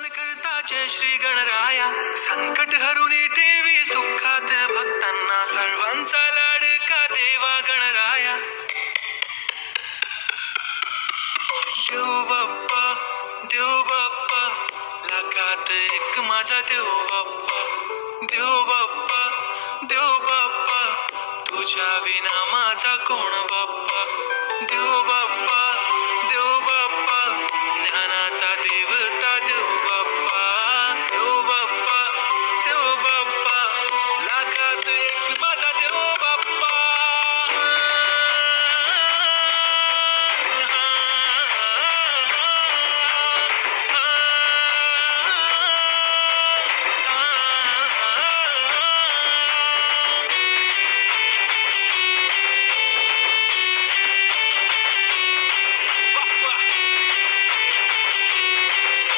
पालन करता जय श्री गणराया, संकट हरून ठेवी सुखात भक्तांना, सर्वांचा लाडका देवा गणराया. देव बाप्पा लाखात एक माझा देव बाप्पा. देव बाप्पा तुझ्या विना माझा कोण बाप्पा.